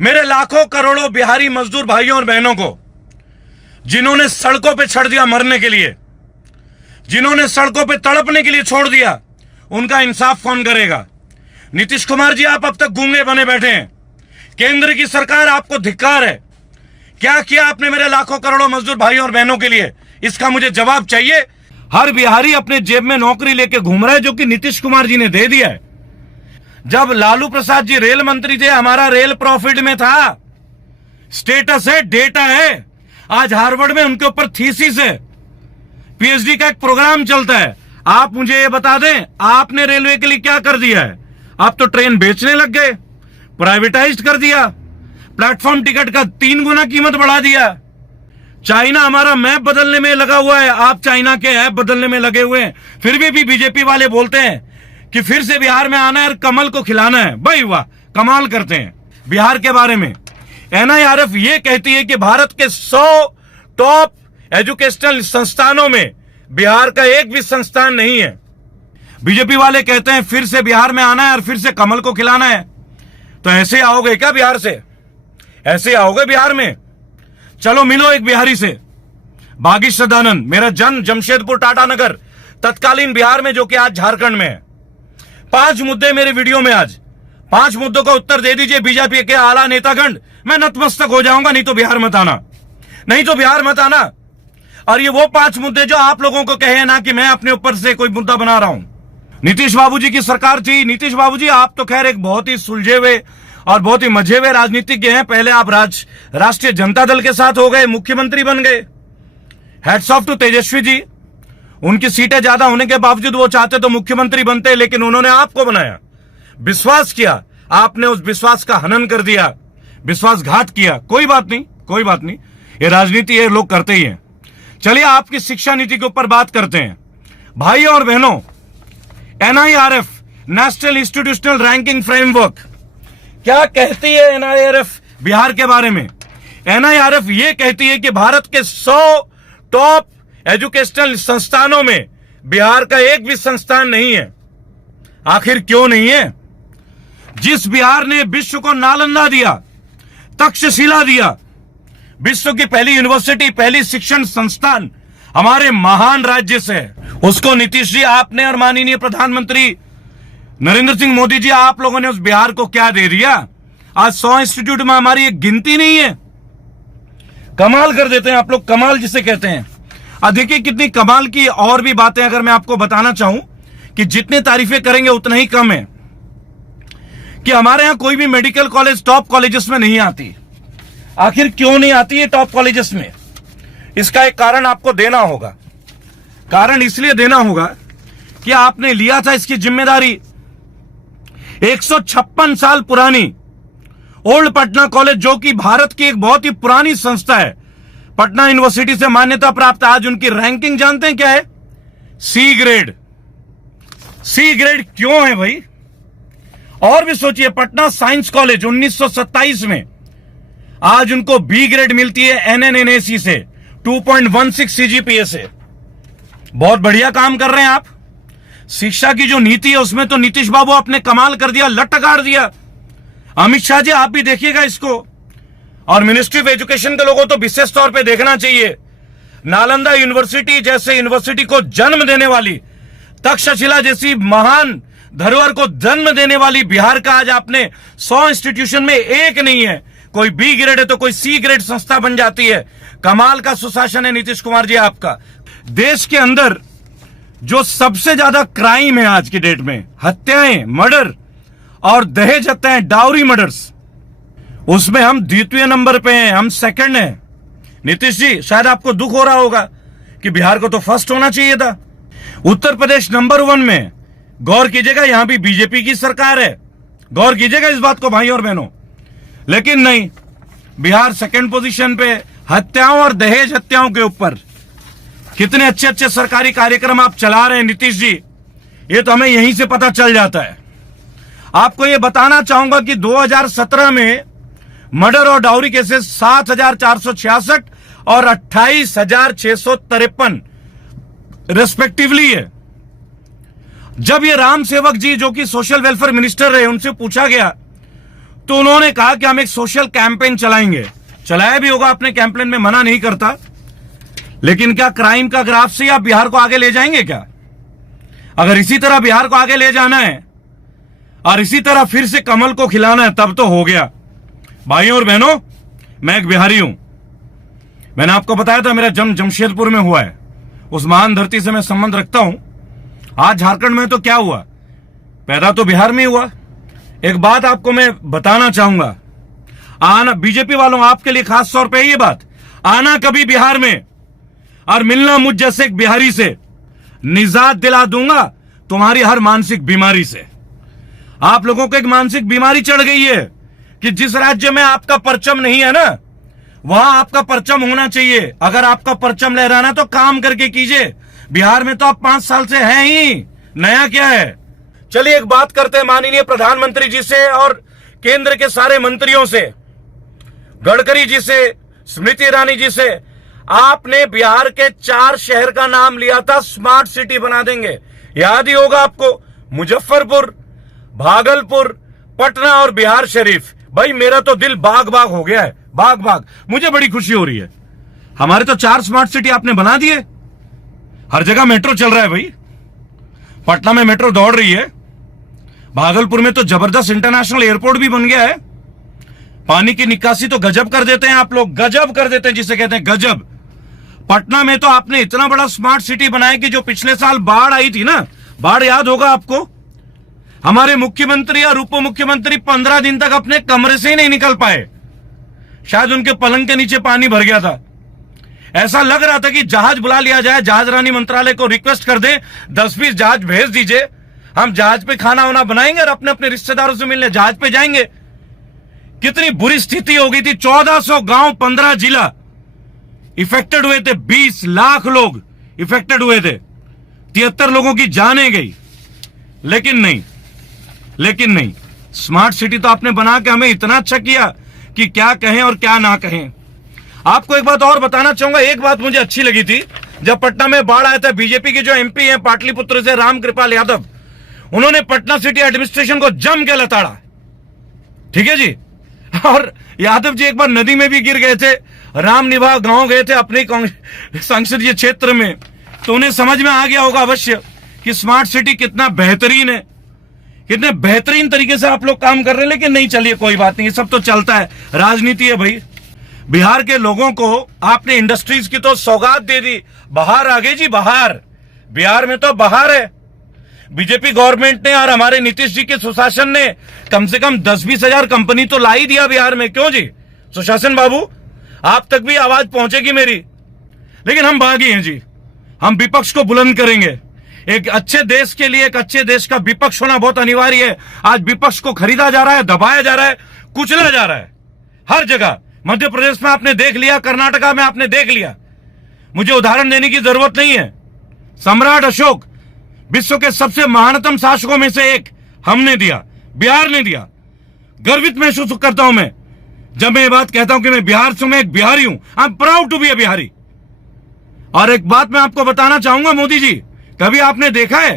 मेरे लाखों करोड़ों बिहारी मजदूर भाइयों और बहनों को, जिन्होंने सड़कों पे छोड़ दिया मरने के लिए, जिन्होंने सड़कों पे तड़पने के लिए छोड़ दिया, उनका इंसाफ कौन करेगा? नीतीश कुमार जी, आप अब तक गूंगे बने बैठे हैं। केंद्र की सरकार, आपको धिक्कार है। क्या किया आपने मेरे लाखों करोड़ों मजदूर भाइयों और बहनों के लिए? इसका मुझे जवाब चाहिए। हर बिहारी अपने जेब में नौकरी लेके घूम रहा है, जो कि नीतीश कुमार जी ने दे दिया है। जब लालू प्रसाद जी रेल मंत्री थे, हमारा रेल प्रॉफिट में था। स्टेटस है, डेटा है। आज हार्वर्ड में उनके ऊपर थीसिस है, पीएचडी का एक प्रोग्राम चलता है। आप मुझे ये बता दें, आपने रेलवे के लिए क्या कर दिया है? आप तो ट्रेन बेचने लग गए, प्राइवेटाइज कर दिया, प्लेटफॉर्म टिकट का 3 गुना कीमत बढ़ा दिया। चाइना हमारा मैप बदलने में लगा हुआ है, आप चाइना के ऐप बदलने में लगे हुए हैं। फिर भी बीजेपी वाले बोलते हैं कि फिर से बिहार में आना है और कमल को खिलाना है। भाई वाह, कमाल करते हैं। बिहार के बारे में एनआईआरएफ ये कहती है कि भारत के 100 टॉप एजुकेशनल संस्थानों में बिहार का एक भी संस्थान नहीं है। बीजेपी वाले कहते हैं फिर से बिहार में आना है और फिर से कमल को खिलाना है। तो ऐसे आओगे क्या बिहार से? ऐसे आओगे बिहार में? चलो मिलो एक बिहारी से, भागीश सदानंद, मेरा जन्म जमशेदपुर टाटानगर, तत्कालीन बिहार में, जो कि आज झारखंड में है। 5 मुद्दे मेरे वीडियो में, आज 5 मुद्दों का उत्तर दे दीजिए बीजेपी के आला नेतागण, मैं नतमस्तक हो जाऊंगा। नहीं तो बिहार मत आना, नहीं तो बिहार मत आना। और ये वो 5 मुद्दे जो आप लोगों को कहे ना कि मैं अपने ऊपर से कोई मुद्दा बना रहा हूं। नीतीश बाबूजी की सरकार थी। नीतीश बाबूजी, आप तो खैर एक बहुत ही सुलझे हुए और बहुत ही मजे हुए राजनीतिज्ञ हैं। पहले आप राष्ट्रीय जनता दल के साथ हो गए, मुख्यमंत्री बन गए। Hats off to Tejashwi ji, उनकी सीटें ज्यादा होने के बावजूद वो चाहते तो मुख्यमंत्री बनते, लेकिन उन्होंने आपको बनाया, विश्वास किया, आपने उस विश्वास का हनन कर दिया, विश्वासघात किया। कोई बात नहीं, कोई बात नहीं, ये राजनीति ये लोग करते ही हैं। चलिए आपकी शिक्षा नीति के ऊपर बात करते हैं। भाइयों और बहनों, NIRF, national institutional ranking framework, क्या कहती है एनआईआरएफ बिहार के बारे में? एनआईआरएफ ये कहती है कि भारत के 100 टॉप एजुकेशनल संस्थानों में बिहार का एक भी संस्थान नहीं है। आखिर क्यों नहीं है? जिस बिहार ने विश्व को नालंदा दिया, तक्षशिला दिया, विश्व की पहली यूनिवर्सिटी, पहली शिक्षण संस्थान हमारे महान राज्य से है, उसको नीतीश जी आपने और माननीय प्रधानमंत्री नरेंद्र सिंह मोदी जी, आप लोगों ने उस बिहार को क्या दे दिया? आज 100 इंस्टीट्यूट में हमारी एक गिनती नहीं है। कमाल कर देते हैं आप लोग, कमाल जिसे कहते हैं। देखिए कितनी कमाल की और भी बातें अगर मैं आपको बताना चाहूं कि जितनी तारीफें करेंगे उतना ही कम है, कि हमारे यहां कोई भी मेडिकल कॉलेज टॉप कॉलेजेस में नहीं आती। आखिर क्यों नहीं आती है टॉप कॉलेजेस में? इसका एक कारण आपको देना होगा। कारण इसलिए देना होगा कि आपने लिया था इसकी जिम्मेदारी। 156 साल पुरानी ओल्ड पटना कॉलेज, जो कि भारत की एक बहुत ही पुरानी संस्था है, पटना यूनिवर्सिटी से मान्यता प्राप्त। आज उनकी रैंकिंग जानते हैं क्या है? C grade. सी ग्रेड क्यों है भाई? और भी सोचिए, पटना साइंस कॉलेज 1927 में, आज उनको बी ग्रेड मिलती है एनएनएनएसी से, 2.16 सीजीपीए से। बहुत बढ़िया काम कर रहे हैं आप। शिक्षा की जो नीति है उसमें तो नीतीश बाबू आपने कमाल कर दिया, लटकार दिया। अमित शाह जी आप भी देखिएगा इसको, और मिनिस्ट्री ऑफ एजुकेशन के लोगों तो विशेष तौर पे देखना चाहिए। नालंदा यूनिवर्सिटी जैसे यूनिवर्सिटी को जन्म देने वाली, तक्षशिला जैसी महान धरोहर को जन्म देने वाली बिहार का आज आपने 100 इंस्टीट्यूशन में एक नहीं है। कोई बी ग्रेड है तो कोई सी ग्रेड संस्था बन जाती है। कमाल का सुशासन है नीतीश कुमार जी आपका। देश के अंदर जो सबसे ज्यादा क्राइम है आज की डेट में, हत्याएं, मर्डर और दहेज हत्याएं, डाउरी मर्डर्स, उसमें हम द्वितीय नंबर पे हैं, हम सेकंड हैं। नीतीश जी शायद आपको दुख हो रहा होगा कि बिहार को तो फर्स्ट होना चाहिए था। उत्तर प्रदेश नंबर 1 में। गौर कीजिएगा, यहां भी बीजेपी की सरकार है, गौर कीजिएगा इस बात को भाई और बहनों। लेकिन नहीं, बिहार सेकंड पोजीशन पे हत्याओं और दहेज हत्याओं के ऊपर। कितने अच्छे अच्छे सरकारी कार्यक्रम आप चला रहे हैं नीतीश जी, ये तो हमें यहीं से पता चल जाता है। आपको ये बताना चाहूंगा कि 2017 में मर्डर और डाउरी केसेस 7,466 और 28,653 रेस्पेक्टिवली है। जब ये राम सेवक जी, जो कि सोशल वेलफेयर मिनिस्टर रहे, उनसे पूछा गया तो उन्होंने कहा कि हम एक सोशल कैंपेन चलाएंगे। चलाया भी होगा आपने कैंपेन में, मना नहीं करता, लेकिन क्या क्राइम का ग्राफ से आप बिहार को आगे ले जाएंगे क्या? अगर इसी तरह बिहार को आगे ले जाना है और इसी तरह फिर से कमल को खिलाना है, तब तो हो गया। भाइयों और बहनों, मैं एक बिहारी हूं। मैंने आपको बताया था मेरा जन्म जमशेदपुर में हुआ है। उस महान धरती से मैं संबंध रखता हूं। आज झारखंड में तो क्या हुआ, पैदा तो बिहार में हुआ। एक बात आपको मैं बताना चाहूंगा, आना बीजेपी वालों, आपके लिए खास तौर पे ये बात, आना कभी बिहार में और मिलना मुझ जैसे एक बिहारी से, निजात दिला दूंगा तुम्हारी हर मानसिक बीमारी से। आप लोगों को एक मानसिक बीमारी चढ़ गई है कि जिस राज्य में आपका परचम नहीं है ना, वहां आपका परचम होना चाहिए। अगर आपका परचम लहराना तो काम करके कीजिए। बिहार में तो आप 5 साल से हैं ही, नया क्या है? चलिए एक बात करते हैं माननीय प्रधानमंत्री जी से और केंद्र के सारे मंत्रियों से, गडकरी जी से, स्मृति ईरानी जी से। आपने बिहार के 4 शहर का नाम लिया था स्मार्ट सिटी बना देंगे, याद ही होगा आपको, मुजफ्फरपुर, भागलपुर, पटना और बिहार शरीफ। भाई मेरा तो दिल बाग बाग हो गया है, बाग बाग। मुझे बड़ी खुशी हो रही है। हमारे तो 4 स्मार्ट सिटी आपने बना दिए। हर जगह मेट्रो चल रहा है भाई। पटना में मेट्रो दौड़ रही है, भागलपुर में तो जबरदस्त इंटरनेशनल एयरपोर्ट भी बन गया है। पानी की निकासी तो गजब कर देते हैं आप लोग, गजब कर देते हैं, जिसे कहते हैं गजब। पटना में तो आपने इतना बड़ा स्मार्ट सिटी बनाया कि जो पिछले साल बाढ़ आई थी ना, बाढ़ याद होगा आपको, हमारे मुख्यमंत्री और उप मुख्यमंत्री 15 दिन तक अपने कमरे से ही नहीं निकल पाए। शायद उनके पलंग के नीचे पानी भर गया था। ऐसा लग रहा था कि जहाज बुला लिया जाए, जहाज रानी मंत्रालय को रिक्वेस्ट कर दे 10-20 जहाज भेज दीजिए, हम जहाज पे खाना वाना बनाएंगे और अपने अपने रिश्तेदारों से मिलने जहाज पे जाएंगे। कितनी बुरी स्थिति हो गई थी। 1400 गांव, 15 जिला इफेक्टेड हुए थे, 20 लाख लोग इफेक्टेड हुए थे, 73 लोगों की जानें गई। लेकिन नहीं, स्मार्ट सिटी तो आपने बना के हमें इतना अच्छा किया कि क्या कहें और क्या ना कहें। आपको एक बात और बताना चाहूंगा। एक बात मुझे अच्छी लगी थी, जब पटना में बाढ़ आया था, बीजेपी के जो एमपी हैं पाटलिपुत्र से, रामकृपाल यादव, उन्होंने पटना सिटी एडमिनिस्ट्रेशन को जम के लताड़ा। ठीक है जी। और यादव जी एक बार नदी में भी गिर गए थे, रामनिवास गांव गए थे अपने संसदीय क्षेत्र में, तो उन्हें समझ में आ गया होगा अवश्य कि स्मार्ट सिटी कितना बेहतरीन है, कितने बेहतरीन तरीके से आप लोग काम कर रहे हैं। लेकिन नहीं, चलिए कोई बात नहीं, ये सब तो चलता है, राजनीति है भाई। बिहार के लोगों को आपने इंडस्ट्रीज की तो सौगात दे दी, बाहर आ गई जी, बाहर। बिहार में तो बाहर है। बीजेपी गवर्नमेंट ने और हमारे नीतीश जी के सुशासन ने कम से कम 10-20 हजार कंपनी तो ला ही दिया बिहार में। क्यों जी सुशासन बाबू, आप तक भी आवाज पहुंचेगी मेरी। लेकिन हम बागी हैं जी, हम विपक्ष को बुलंद करेंगे। एक अच्छे देश के लिए एक अच्छे देश का विपक्ष होना बहुत अनिवार्य है। आज विपक्ष को खरीदा जा रहा है, दबाया जा रहा है, कुचला जा रहा है हर जगह। मध्य प्रदेश में आपने देख लिया, कर्नाटका में आपने देख लिया, मुझे उदाहरण देने की जरूरत नहीं है। सम्राट अशोक विश्व के सबसे महानतम शासकों में से एक हमने दिया, बिहार ने दिया। गर्वित महसूस करता हूं मैं जब मैं ये बात कहता हूं कि मैं बिहार से, मैं एक बिहारी हूं। I am proud to be a Bihari. और एक बात मैं आपको बताना चाहूंगा, मोदी जी, कभी आपने देखा है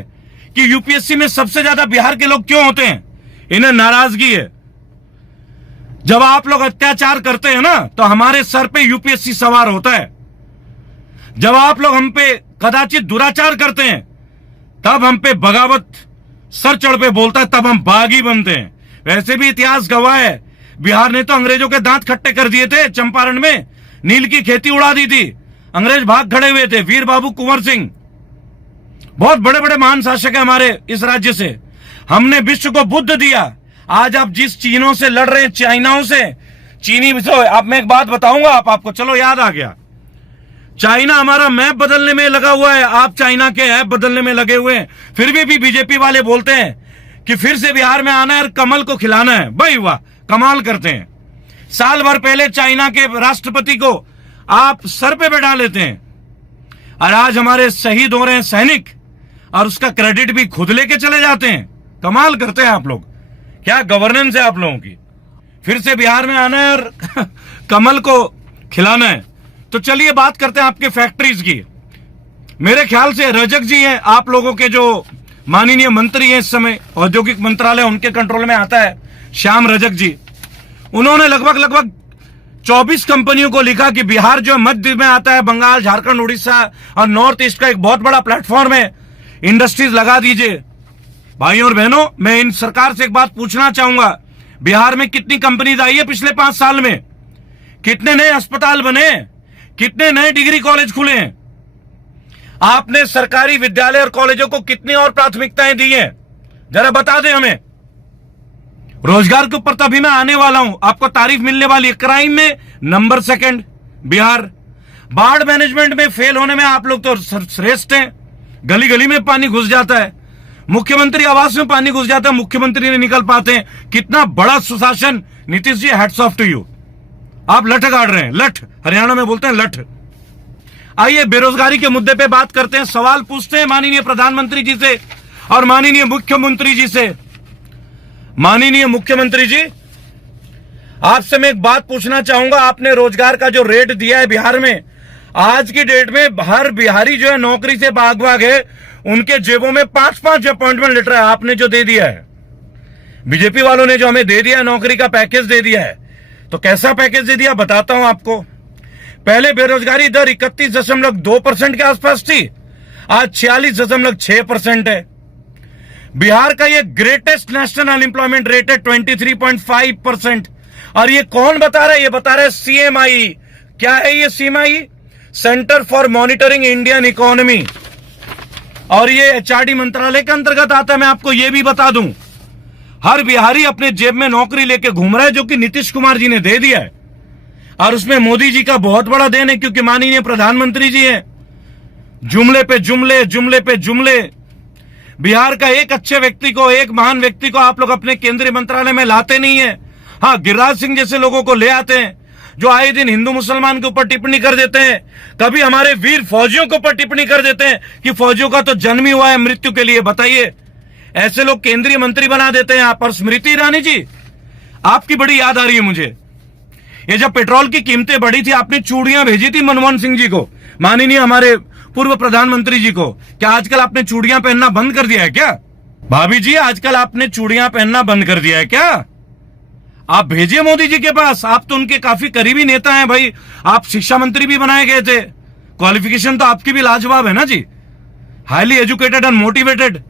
कि यूपीएससी में सबसे ज्यादा बिहार के लोग क्यों होते हैं? इन्हें नाराजगी है। जब आप लोग अत्याचार करते हैं ना, तो हमारे सर पे यूपीएससी सवार होता है। जब आप लोग हम पे कदाचित दुराचार करते हैं, तब हम पे बगावत सर चढ़ पे बोलता है, तब हम बागी बनते हैं। वैसे भी इतिहास गवाह है, बिहार ने तो अंग्रेजों के दांत खट्टे कर दिए थे। चंपारण में नील की खेती उड़ा दी थी, अंग्रेज भाग खड़े हुए थे। वीर बाबू कुंवर सिंह, बहुत बड़े बड़े महान शासक है हमारे इस राज्य से। हमने विश्व को बुद्ध दिया। आज आप जिस चीनों से लड़ रहे हैं, चाइनाओं से, चीनी अब मैं एक बात बताऊंगा आपको, चलो याद आ गया। चाइना हमारा मैप बदलने में लगा हुआ है, आप चाइना के ऐप बदलने में लगे हुए हैं। फिर भी बीजेपी वाले बोलते हैं कि फिर से बिहार में आना है और कमल को खिलाना है। भाई वाह, कमाल करते हैं। साल भर पहले चाइना के राष्ट्रपति को आप सर पे बैठा लेते हैं, और आज हमारे शहीद हो रहे हैं सैनिक, और उसका क्रेडिट भी खुद लेके चले जाते हैं। कमाल करते हैं आप लोग, क्या गवर्नेंस है आप लोगों की। फिर से बिहार में आना है और कमल को खिलाना है। तो चलिए बात करते हैं आपके फैक्ट्रीज की। मेरे ख्याल से रजक जी हैं आप लोगों के जो माननीय मंत्री हैं इस समय, औद्योगिक मंत्रालय उनके कंट्रोल में आता है, श्याम रजक जी। उन्होंने लगभग 24 कंपनियों को लिखा कि बिहार जो मध्य में आता है, बंगाल, झारखंड, उड़ीसा और नॉर्थ ईस्ट का एक बहुत बड़ा प्लेटफॉर्म है, इंडस्ट्रीज लगा दीजिए। भाइयों और बहनों, मैं इन सरकार से एक बात पूछना चाहूंगा, बिहार में कितनी कंपनीज आई है पिछले 5 साल में? कितने नए अस्पताल बने? कितने नए डिग्री कॉलेज खुले हैं? आपने सरकारी विद्यालय और कॉलेजों को कितनी और प्राथमिकताएं दी हैं? जरा बता दें हमें। रोजगार के ऊपर तो अभी मैं आने वाला हूं, आपको तारीफ मिलने वाली है। क्राइम में नंबर 2 बिहार। बाढ़ मैनेजमेंट में फेल होने में आप लोग तो श्रेष्ठ हैं। गली गली में पानी घुस जाता है, मुख्यमंत्री आवास में पानी घुस जाता है, मुख्यमंत्री नहीं निकल पाते हैं। कितना बड़ा सुशासन। Nitish ji, hats off to you. आप लठ गाड़ रहे हैं, लठ, हरियाणा में बोलते हैं लठ। आइए बेरोजगारी के मुद्दे पे बात करते हैं। सवाल पूछते हैं माननीय प्रधानमंत्री जी से और माननीय मुख्यमंत्री जी से। माननीय मुख्यमंत्री जी, आपसे मैं एक बात पूछना चाहूंगा। आपने रोजगार का जो रेट दिया है बिहार में, आज की डेट में हर बिहारी जो है नौकरी से भाग है, उनके जेबों में 5-5 अपॉइंटमेंट लेटर है। आपने जो दे दिया है, बीजेपी वालों ने जो हमें दे दिया है, नौकरी का पैकेज दे दिया है, तो कैसा पैकेज दे दिया बताता हूं आपको। पहले बेरोजगारी दर 31.2% के आसपास थी, आज 46.6% है। बिहार का ये ग्रेटेस्ट नेशनल अनएम्प्लॉयमेंट रेट है 23.5%। और ये कौन बता रहा है? ये बता रहा है सीएमआई। क्या है ये CMI? Centre for monitoring Indian economy. और ये एचआरडी मंत्रालय के अंतर्गत आता है। मैं आपको ये भी बता दूं, हर बिहारी अपने जेब में नौकरी लेके घूम रहा है, जो कि नीतीश कुमार जी ने दे दिया है। और उसमें मोदी जी का बहुत बड़ा देन है, क्योंकि माननीय प्रधानमंत्री जी हैं। जुमले पे जुमले, जुमले पे जुमले। बिहार का एक अच्छे व्यक्ति को, एक महान व्यक्ति को आप लोग अपने केंद्रीय मंत्रालय में लाते नहीं है। हाँ, गिरिराज सिंह जैसे लोगों को ले आते हैं, जो आए दिन हिंदू मुसलमान के ऊपर टिप्पणी कर देते हैं। कभी हमारे वीर फौजियों के ऊपर टिप्पणी कर देते हैं कि फौजियों का तो जन्म ही हुआ है मृत्यु के लिए। बताइए, ऐसे लोग केंद्रीय मंत्री बना देते हैं आप। और स्मृति ईरानी जी, आपकी बड़ी याद आ रही है मुझे। ये जब पेट्रोल की कीमतें बढ़ी थी, आपने चूड़ियां भेजी थी मनमोहन सिंह जी को, माननीय हमारे पूर्व प्रधानमंत्री जी को। क्या आजकल आपने चूड़ियां पहनना बंद कर दिया है क्या? भाभी जी, आजकल आपने चूड़ियां पहनना बंद कर दिया है क्या? आप भेजिए मोदी जी के पास। आप तो उनके काफी करीबी नेता हैं भाई। आप शिक्षा मंत्री भी बनाए गए थे। क्वालिफिकेशन तो आपकी भी लाजवाब है ना जी, हाईली एजुकेटेड एंड मोटिवेटेड।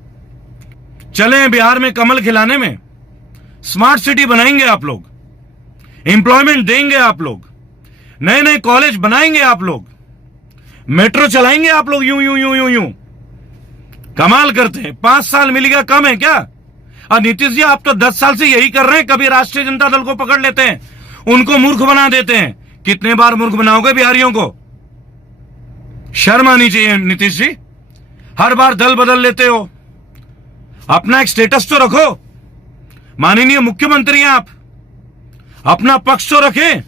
चले बिहार में कमल खिलाने में। स्मार्ट सिटी बनाएंगे आप लोग, एम्प्लॉयमेंट देंगे आप लोग, नए नए कॉलेज बनाएंगे आप लोग, मेट्रो चलाएंगे आप लोग। यूं यूं यूं यूं यूं कमाल करते हैं। 5 साल मिल गया कम है क्या? और नीतीश जी, आप तो 10 साल से यही कर रहे हैं। कभी राष्ट्रीय जनता दल को पकड़ लेते हैं, उनको मूर्ख बना देते हैं। कितने बार मूर्ख बनाओगे बिहारियों को? शर्म आनी चाहिए नीतीश जी। हर बार दल बदल लेते हो। अपना एक स्टेटस तो रखो। माननीय मुख्यमंत्री हैं आप, अपना पक्ष तो रखें।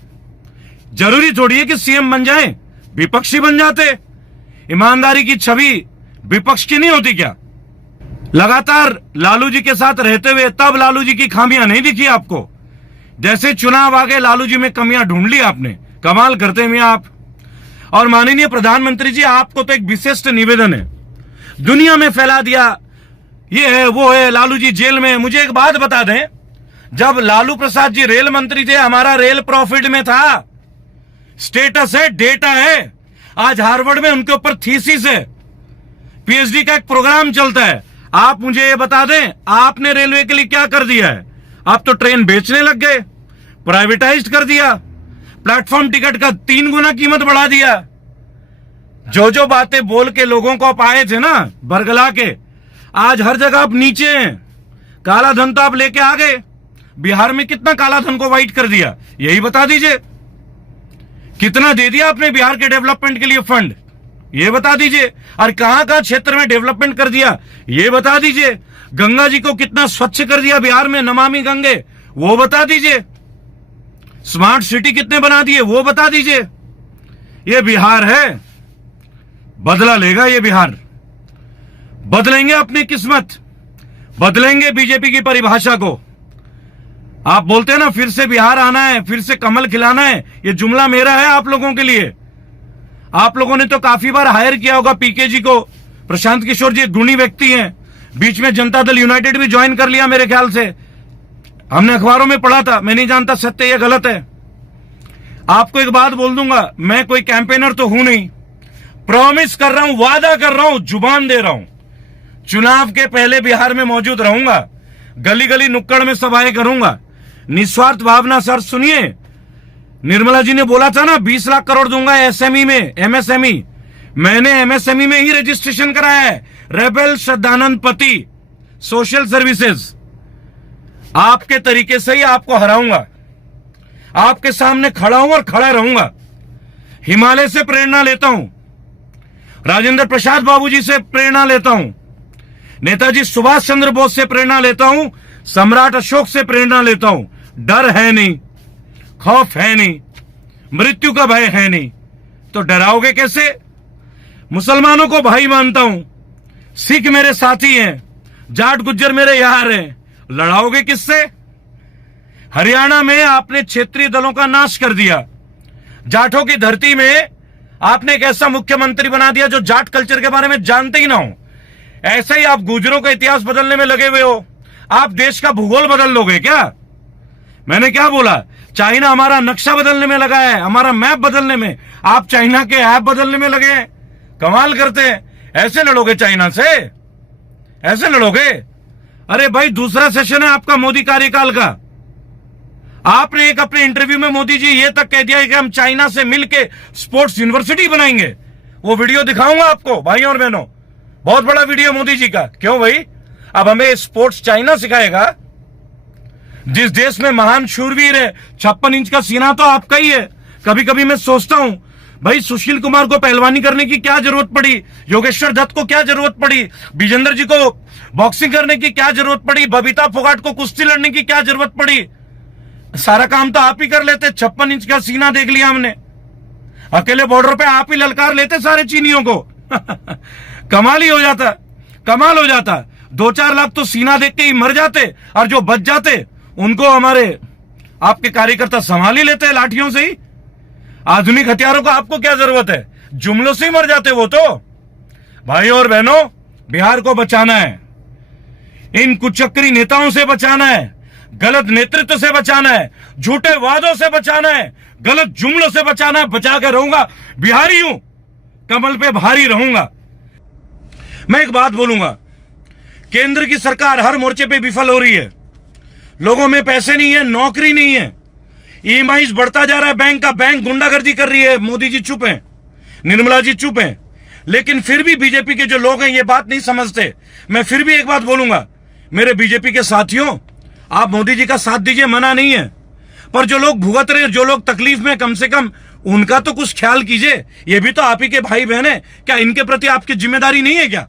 जरूरी थोड़ी है कि सीएम बन जाए, विपक्षी बन जाते। ईमानदारी की छवि विपक्ष की नहीं होती क्या? लगातार लालू जी के साथ रहते हुए तब लालू जी की खामियां नहीं दिखी आपको? जैसे चुनाव आ गए, लालू जी में कमियां ढूंढ ली आपने। कमाल करते हैं आप। और माननीय प्रधानमंत्री जी, आपको तो एक विशिष्ट निवेदन है, दुनिया में फैला दिया, ये है वो है, लालू जी जेल में। मुझे एक बात बता दें, जब लालू प्रसाद जी रेल मंत्री थे, हमारा रेल प्रॉफिट में था। स्टेटस है, डेटा है। आज हार्वर्ड में उनके ऊपर थीसिस है, पीएचडी का एक प्रोग्राम चलता है। आप मुझे ये बता दें, आपने रेलवे के लिए क्या कर दिया है? आप तो ट्रेन बेचने लग गए, प्राइवेटाइज कर दिया, प्लेटफॉर्म टिकट का 3 गुना कीमत बढ़ा दिया। जो जो बातें बोल के लोगों को आप आए थे ना बरगला के, आज हर जगह आप नीचे हैं। काला धन तो आप लेके आ गए। बिहार में कितना काला धन को वाइट कर दिया, यही बता दीजिए। कितना दे दिया आपने बिहार के डेवलपमेंट के लिए फंड, ये बता दीजिए। और कहां कहां क्षेत्र में डेवलपमेंट कर दिया, ये बता दीजिए। गंगा जी को कितना स्वच्छ कर दिया बिहार में, नमामि गंगे, वो बता दीजिए। स्मार्ट सिटी कितने बना दिए, वो बता दीजिए। ये बिहार है, बदला लेगा ये बिहार। बदलेंगे अपनी किस्मत, बदलेंगे बीजेपी की परिभाषा को। आप बोलते हैं ना फिर से बिहार आना है, फिर से कमल खिलाना है, ये जुमला मेरा है आप लोगों के लिए। आप लोगों ने तो काफी बार हायर किया होगा पीके जी को। प्रशांत किशोर जी एक गुणी व्यक्ति हैं, बीच में जनता दल यूनाइटेड भी ज्वाइन कर लिया मेरे ख्याल से। हमने अखबारों में पढ़ा था, मैं नहीं जानता सत्य या गलत है। आपको एक बात बोल दूंगा, मैं कोई कैंपेनर तो हूं नहीं, प्रॉमिस कर रहा हूं, वादा कर रहा हूं, जुबान दे रहा हूं, चुनाव के पहले बिहार में मौजूद रहूंगा, गली गली नुक्कड़ में सभाएं करूंगा। निस्वार्थ भावना। सर सुनिए, निर्मला जी ने बोला था ना 20 लाख करोड़ दूंगा एसएमई में, एमएसएमई। मैंने एमएसएमई में ही रजिस्ट्रेशन कराया है, रेबेल सदानंद पति सोशल सर्विसेज। आपके तरीके से ही आपको हराऊंगा, आपके सामने खड़ा हूं और खड़ा रहूंगा। हिमालय से प्रेरणा लेता हूं, राजेंद्र प्रसाद बाबूजी से प्रेरणा लेता हूं, नेताजी सुभाष चंद्र बोस से प्रेरणा लेता हूं, सम्राट अशोक से प्रेरणा लेता हूं। डर है नहीं, खौफ है नहीं, मृत्यु का भय है नहीं, तो डराओगे कैसे? मुसलमानों को भाई मानता हूं, सिख मेरे साथी हैं, जाट गुज्जर मेरे यार हैं, लड़ाओगे किससे? हरियाणा में आपने क्षेत्रीय दलों का नाश कर दिया, जाटों की धरती में आपने एक ऐसा मुख्यमंत्री बना दिया जो जाट कल्चर के बारे में जानते ही ना हो। ऐसे ही आप गुजरों का इतिहास बदलने में लगे हुए हो। आप देश का भूगोल बदल लोगे क्या? मैंने क्या बोला? चाइना हमारा नक्शा बदलने में लगा है, हमारा मैप बदलने में, आप चाइना के ऐप बदलने में लगे हैं। कमाल करते हैं। ऐसे लड़ोगे चाइना से? ऐसे लड़ोगे? अरे भाई, दूसरा सेशन है आपका मोदी कार्यकाल का। आपने एक अपने इंटरव्यू में मोदी जी ये तक कह दिया कि हम चाइना से मिलके स्पोर्ट्स यूनिवर्सिटी बनाएंगे। वो वीडियो दिखाऊंगा आपको भाई और बहनों, बहुत बड़ा वीडियो मोदी जी का। क्यों भाई? अब हमें स्पोर्ट्स चाइना सिखाएगा? जिस देश में महान शूरवीर है, 56 इंच का सीना तो आपका ही है। कभी कभी मैं सोचता हूं, भाई सुशील कुमार को पहलवानी करने की क्या जरूरत पड़ी? योगेश्वर दत्त को क्या जरूरत पड़ी? विजेंद्र जी को बॉक्सिंग करने की क्या जरूरत पड़ी? बबीता फोगाट को कुश्ती लड़ने की क्या जरूरत पड़ी? सारा काम तो आप ही कर लेते। 56 इंच का सीना देख लिया हमने, अकेले बॉर्डर पे आप ही ललकार लेते सारे चीनियों को। कमाल ही हो जाता, कमाल हो जाता। 2-4 लाख तो सीना देख के ही मर जाते, और जो बच जाते उनको हमारे आपके कार्यकर्ता संभाल ही लेते लाठियों से ही। आधुनिक हथियारों का आपको क्या जरूरत है? जुमलों से ही मर जाते वो तो। भाई और बहनों, बिहार को बचाना है, इन कुचक्री नेताओं से बचाना है, गलत नेतृत्व से बचाना है, झूठे वादों से बचाना है, गलत जुमलों से बचाना है। बचा के रहूंगा, बिहारी हूं, कमल पे भारी रहूंगा। मैं एक बात बोलूंगा, केंद्र की सरकार हर मोर्चे पे विफल हो रही है। लोगों में पैसे नहीं है, नौकरी नहीं है, ईएमआई बढ़ता जा रहा है बैंक का, बैंक गुंडागर्दी कर रही है। मोदी जी चुप हैं, निर्मला जी चुप हैं, लेकिन फिर भी बीजेपी के जो लोग हैं ये बात नहीं समझते। मैं फिर भी एक बात बोलूंगा, मेरे बीजेपी के साथियों, आप मोदी जी का साथ दीजिए, मना नहीं है, पर जो लोग भुगत रहे, जो लोग तकलीफ में, कम से कम उनका तो कुछ ख्याल कीजिए। ये भी तो आप ही के भाई बहन है, क्या इनके प्रति आपकी जिम्मेदारी नहीं है क्या?